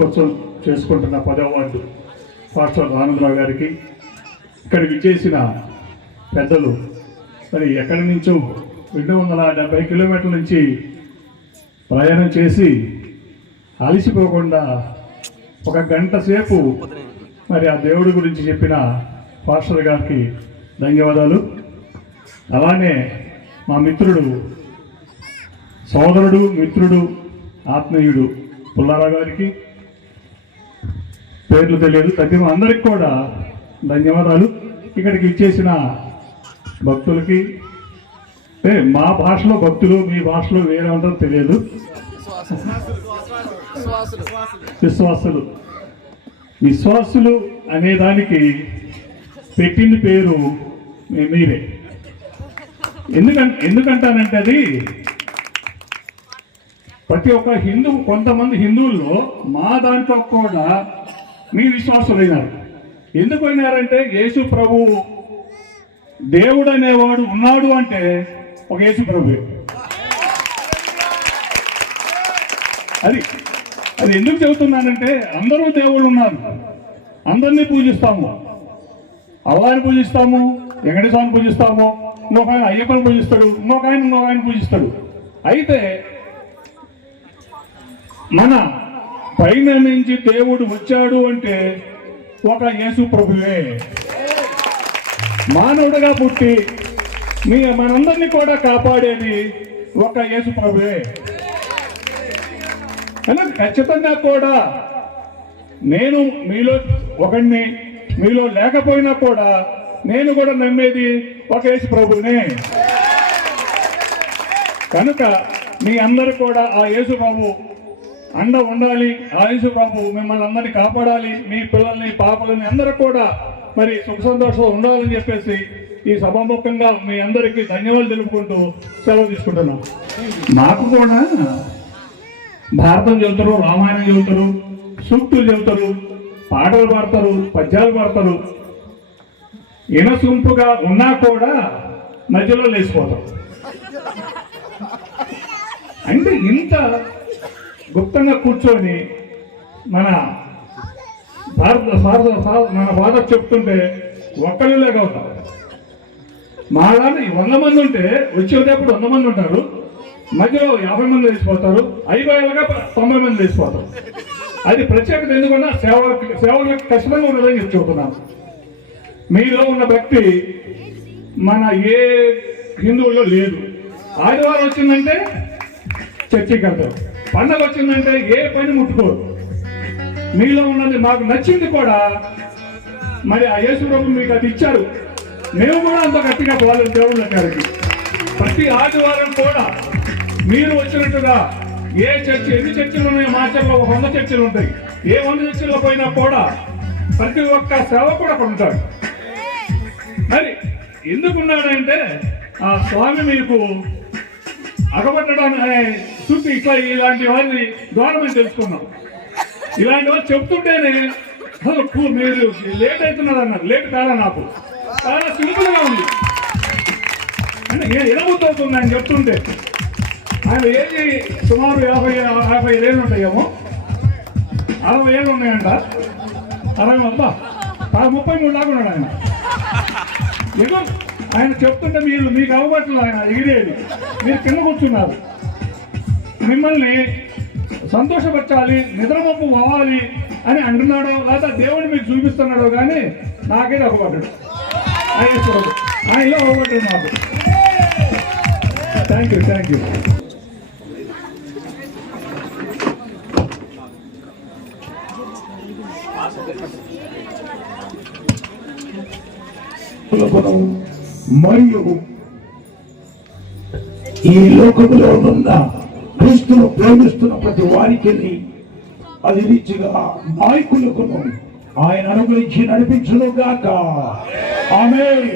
వార్షికోత్సవం చేసుకుంటున్న 10వ వార్డు పాస్టర్ ఆనందరావు గారికి, ఇక్కడికి చేసిన పెద్దలు, మరి ఎక్కడి నుంచో 270 కిలోమీటర్ల నుంచి ప్రయాణం చేసి అలసిపోకుండా ఒక గంట సేపు మరి ఆ దేవుడి గురించి చెప్పిన పాస్టర్ గారికి ధన్యవాదాలు. అలానే మా మిత్రుడు, సోదరుడు, మిత్రుడు, ఆత్మీయుడు పుల్లారావు గారికి, పేర్లు తెలియదు, తగ్గిన అందరికి కూడా ధన్యవాదాలు. ఇక్కడికి ఇచ్చేసిన భక్తులకి, మా భాషలో భక్తులు, మీ భాషలో వేరే ఉంటుందో తెలియదు, విశ్వాసులు అనే దానికి పెట్టింది పేరు మీరే. ఎందుకంటానంటే అది ప్రతి ఒక్క కొంతమంది హిందువుల్లో మా దాంట్లో కూడా మీ విశ్వాసులైనారు. ఎందుకు అయినారంటే యేసు ప్రభు దేవుడు అనేవాడు ఉన్నాడు అంటే ఒక యేసు ప్రభు. అది ఎందుకు చెబుతున్నానంటే అందరూ దేవుళ్ళు ఉన్నారు, అందరినీ పూజిస్తాము, అవ్వారిని పూజిస్తాము, వెంకటేశ్వరాన్ని పూజిస్తాము, ఇంకొక ఆయన అయ్యప్పని పూజిస్తాడు, ఇంకొక ఆయన పూజిస్తాడు. అయితే మన పైన నుంచి దేవుడు వచ్చాడు అంటే ఒక యేసు ప్రభువే. మానవుడిగా పుట్టి మనందరినీ కూడా కాపాడేది ఒక యేసు ప్రభువే. ఖచ్చితంగా కూడా నేను మీలో ఒకడిని, మీలో లేకపోయినా కూడా నేను కూడా నమ్మేది ఒక యేసు ప్రభువునే. కనుక మీ అందరూ కూడా ఆ యేసు ప్రభు అండ ఉండాలి, ఆ యేసు ప్రభు మిమ్మల్ని అందరినీ కాపాడాలి, మీ పిల్లల్ని, పాపలని అందరూ కూడా మరి సుఖ సంతోషంగా ఉండాలని చెప్పేసి ఈ సభాముఖంగా మీ అందరికీ ధన్యవాదాలు తెలుపుకుంటూ సెలవు తీసుకుంటున్నాం. నాకు కూడా భారతం చెబుతారు, రామాయణం చెబుతారు, సూక్తులు చెబుతారు, పాటలు పాడతారు, పద్యాలు పాడతారు. ఇనసొంపుగా ఉన్నా కూడా మధ్యలో లేచిపోతారు. అంటే ఇంత గుప్తంగా కూర్చొని మన ఫాదర్ చెప్తుంటే ఒక్కరిలాగా ఉంటారు. మా దాన్ని 100 మంది ఉంటే వచ్చేటప్పుడు 100 మంది ఉంటారు, మధ్యలో 50 మంది వేసిపోతారు, అయిపోయేలాగా 90 మంది వేసిపోతారు. అది ప్రత్యేకత. ఎందుకన్నా సేవలకు కష్టంగా ఉన్నదని చెప్పి చెబుతున్నాను. మీలో ఉన్న భక్తి మన ఏ హిందువుల్లో లేదు. ఆదివారం వచ్చిందంటే చర్చికి వెళ్తారు, పండగ వచ్చిందంటే ఏ పని ముట్టుకోరు. మీలో ఉన్నది మాకు నచ్చింది కూడా. మరి ఆ యేసు ప్రభు మీకు అది ఇచ్చారు, మేము కూడా అంత గట్టిగా పోవాలి దేవుళ్ళ గారికి. ప్రతి ఆదివారం కూడా మీరు వచ్చినట్టుగా ఏ చర్చి, ఎన్ని చర్చిలు ఉన్నాయో మా చర్చలో 100 చర్చిలు ఉంటాయి. ఏ 100 చర్చిల్లో పోయినా కూడా ప్రతి ఒక్క సేవకుడు అక్కడ ఉంటాడు. మరి ఎందుకున్నాడంటే ఆ స్వామి మీకు అగబట్టడానికి చుట్టూ ఇట్లా ఇలాంటి వారిని గవర్నమెంట్ తెలుసుకున్నాం. ఇలాంటి వాళ్ళు చెప్తుంటేనే మీరు లేట్ అవుతున్నారు అన్నారు. లేట్ కాదా, నాకు చాలా సింపుల్ గా ఉంది. అంటే ఎనబుద్ధవుతుంది ఆయన చెప్తుంటే. ఆయన ఏది సుమారు 55 ఏళ్ళు ఉంటాయేమో, 60 ఏళ్ళు ఉన్నాయంట. 60 అబ్బా 33 దాకా ఉన్నాడు ఆయన. ఏదో ఆయన చెప్తుంటే మీకు అవబట్టలు ఆయన ఎగిరేది, మీరు కింద కూర్చున్నారు. మిమ్మల్ని సంతోషపరచాలి, నిద్రమప్పు అవ్వాలి అని అంటున్నాడో లేదా దేవుడు మీకు చూపిస్తున్నాడో కానీ నాకైతే అవబడ్డాడు. ఆయనలో అవబడ్డాడు నాకు. Thank you. మరియు ఈ లోకములో ఉన్న క్రీస్తును ప్రేమిస్తున్న ప్రతి వారికి అది రీతిగా నాయకులకు ఆయన అనుగ్రహించి నడిపించును గాక. ఆమేన్.